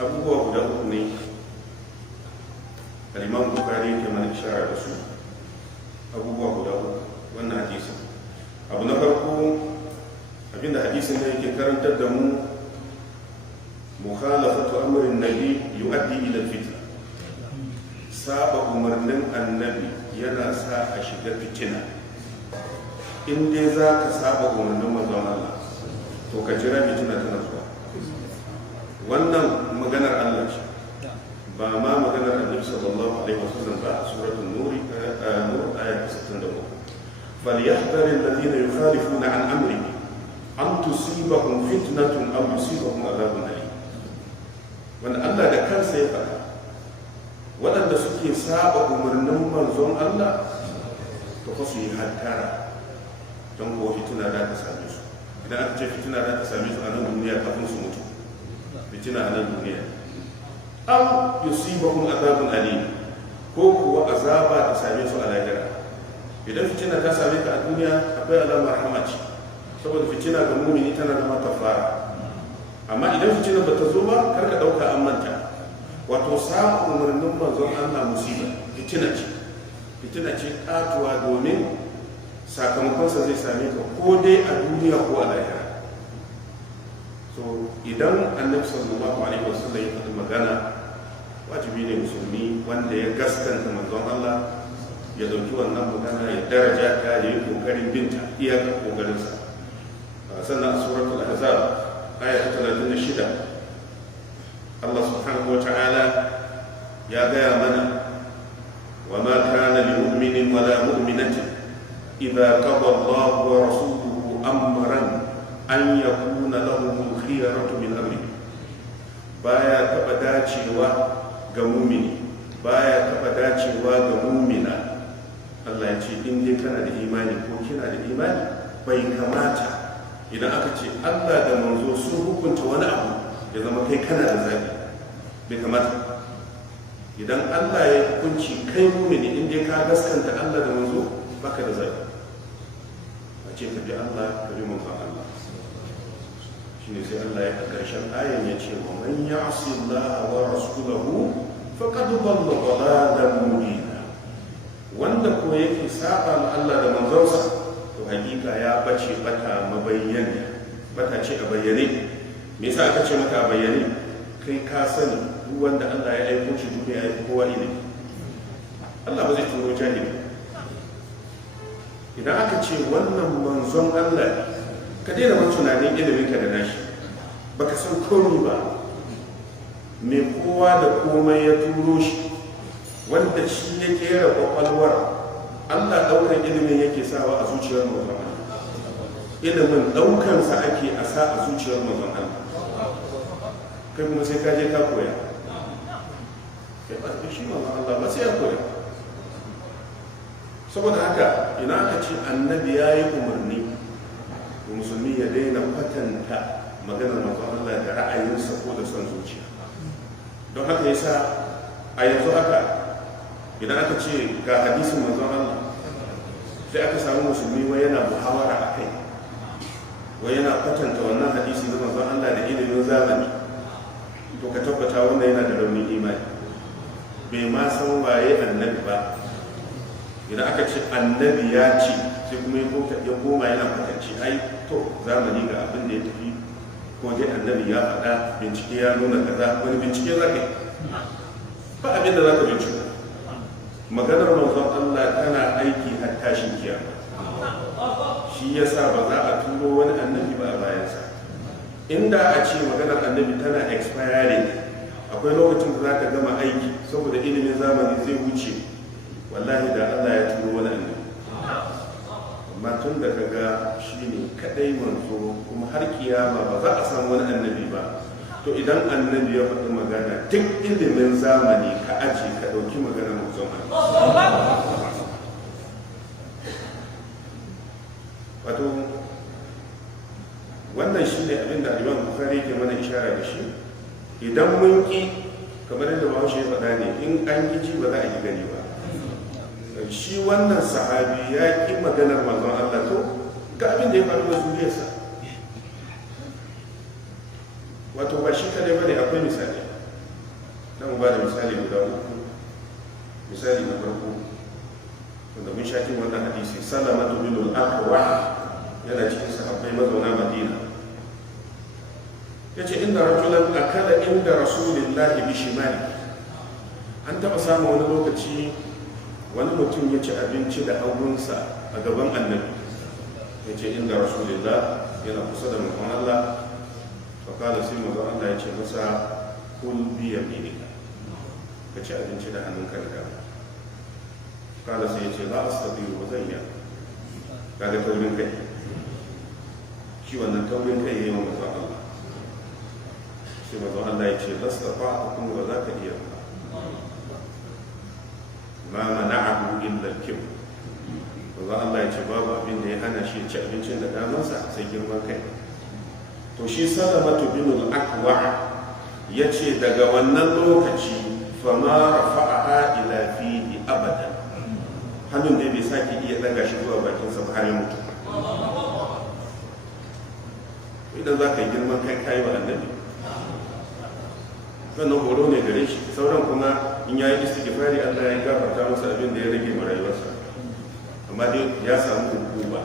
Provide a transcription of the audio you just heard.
abubuwa guda uku ne al-Imam Bukhari yake mana ishara da su, abubuwa guda uku wannan hadisin. Abu na farko, abinda hadisin da yake karantar da mu, mukhalafatu amrin nabi yu'addi ila fitna. Saba umarnin annabi yana sa a shiga fitina. In dai za ka saba umarnin manzon Allah, to ka jira fitina tana zuwa. Wannan maganar Allah ce, ba ma maganar annabi sallallahu alaihi wasallam ba. A suratul nur ayat 63, فليحذر الذين يخالفون عن امره ان تصيبهم فتنه او يصيبهم عذاب اليم. wanda Allah da kansa ya faɗa, waɗanda suke saba umarnin manzon Allah to fa su yi hattara, don kuwa fitina za ta same su. Idan aka ce fitina za ta same su a nan duniya kafin su mutu, fitina a nan duniya, aw yusibahum azabun alim, ko kuwa azaba ta same su a lahira. Idan fitina ta same ka a duniya, akwai alamar rahama ce, saboda fitina ga mumini tana zama kafara. Amma idan fitina ba ta zo ba, kar ka ɗauka an manta. Wato samun umarnin manzon Allah musiba, fitina ce katuwa, domin sakamakonsa zai same ka ko dai a duniya ko a lahira. So idan annabi sallallahu alaihi wasallam ya faɗi magana, wajibi ne musulmi wanda ya gaskanta manzon Allah ya dauki wannan magana, ya daraja ta, ya yi kokarin binta iyakar kokarinsa. Sannan a suratul ahzab aya ta 36, Allah subhanahu wa ta'ala ya gaya mana, wa ma kana li mu'minin wa la mu'minatin idza qada Allahu wa rasuluhu amran an yakuna lahum khiyaratu min amrihi. Baya taba dacewa ga mu'mini, baya taba dacewa ga mu'mina. Allah ya ce in dai kana da imani ko kina da imani, bai kamata idan aka ce Allah da manzo sun hukunta wani abu ya zama kai kana da zabi. Bai kamata. Idan Allah ya hukunci kai mumini, in dai ka gaskanta Allah da manzo, baka da zabi. A ce ka bi Allah, ka bi manzon Allah. Shine sai Allah ya karshen ayan ya ce, wa man ya'si Allah wa rasulahu faqad dhalla dhalalan mubina. Wanda ko yake saba ma Allah da manzonsa, to hakika ya bace bata mabayyana, bata ce a bayyane. Me yasa aka ce maka a bayyane? Kai ka sani duk wanda Allah ya aiko shi duniya ya yi kowa ilimi. Allah ba zai turo jahili. Idan aka ce wannan manzon Allah, ka daina man tunanin ilimin ka da nashi, baka san komai ba. Me kowa da komai ya turo shi, wanda shi ya kera kwakwalwar. Allah daukar ilimin yake sawa a zuciyar manzon Allah. Ilimin daukansa ake a sa a zuciyar manzon Allah. Kai kuma sai ka je ka koya. Kai ba shi manzon Allah ba sai ya koya. Saboda haka ina aka ce annabi ya yi umarni, musulmi ya daina kwatanta maganar manzon Allah da ra'ayinsa ko da son zuciya. Don haka yasa a yanzu haka idan aka ce ga hadisin manzon Allah, sai aka samu musulmi wai yana muhawara a kai, wai yana kwatanta wannan hadisi na manzon Allah da ilimin zamani, to ka tabbata wannan yana da raunin imani, bai ma san waye annabi ba. Idan aka ce annabi ya ce, sai kuma ya koma yana kwatance, ai to zamani ga abin da ya tafi, ko dai annabi ya faɗa, bincike ya nuna kaza. Wani bincike za ka yi? Ba abin da za ka bincika. Maganar manzon Allah tana aiki har tashin kiyama. Shi yasa ba za a turo wani annabi ba a bayansa. Inda a ce maganar annabi tana expiring, akwai lokacin da za ta gama aiki, saboda ilimin zamani zai wuce, wallahi da Allah ya turo wani annabi. Amma tun da kaga shi ne kadai manzo, kuma har kiyama ba za a san wani annabi ba. To idan annabi ya faɗi magana, duk ilimin zamani ka aje ka ɗauki maganar manzon Allah. Wato wannan shi ne abin da Imam Bukhari ke mana ishara da shi. Idan mun ki, kamar yadda Bahaushe ya faɗa ne, in an ki ji ba za a yi gani ba. Shi wannan sahabi ya ki maganar manzon Allah, to ga abin da ya faru da zuriyarsa. Wato ba shi kadai bane, akwai misali. dan ba da misali guda uku. Misali na farko wanda mun sha cikin wannan hadisi, Salamatu bin al-Aqwa yana cikin sahabbai mazauna Madina. Yace inda rajulan akala inda rasulillahi bi shimali. An taba samun wani lokaci wani mutum ya ci abinci da hagunsa a gaban annabi. Yace inda rasulillah, yana kusa da manzon Allah. Fa kala sai manzon Allah ya ce masa kul bi yaminika, ka ci abinci da hannunka da dama. Kala sai ya ce la astati'u, ba zan iya. Kaga taurin kai, shi wannan taurin kai yayi wa manzon Allah. Sai manzon Allah ya ce lastafa'tu, kuma ba za ka iya ba. Ma mana'ahu illa al-kibr. Manzon Allah ya ce babu abin da ya hana shi ci abincin da damansa sai girman kai. To shi Salamatu bin al-Aqwa ya ce daga wannan lokaci fama rafa'aha ila fihi abadan, hannun da bai sake iya daga shi zuwa bakinsa ba har ya mutu. Idan za ka yi girman kai kayi wa annabi, wannan horo ne gare shi. Sauran kuma in ya yi istighfari Allah ya gafarta masa abin da ya rage ma rayuwarsa, amma dai ya samu hukuma.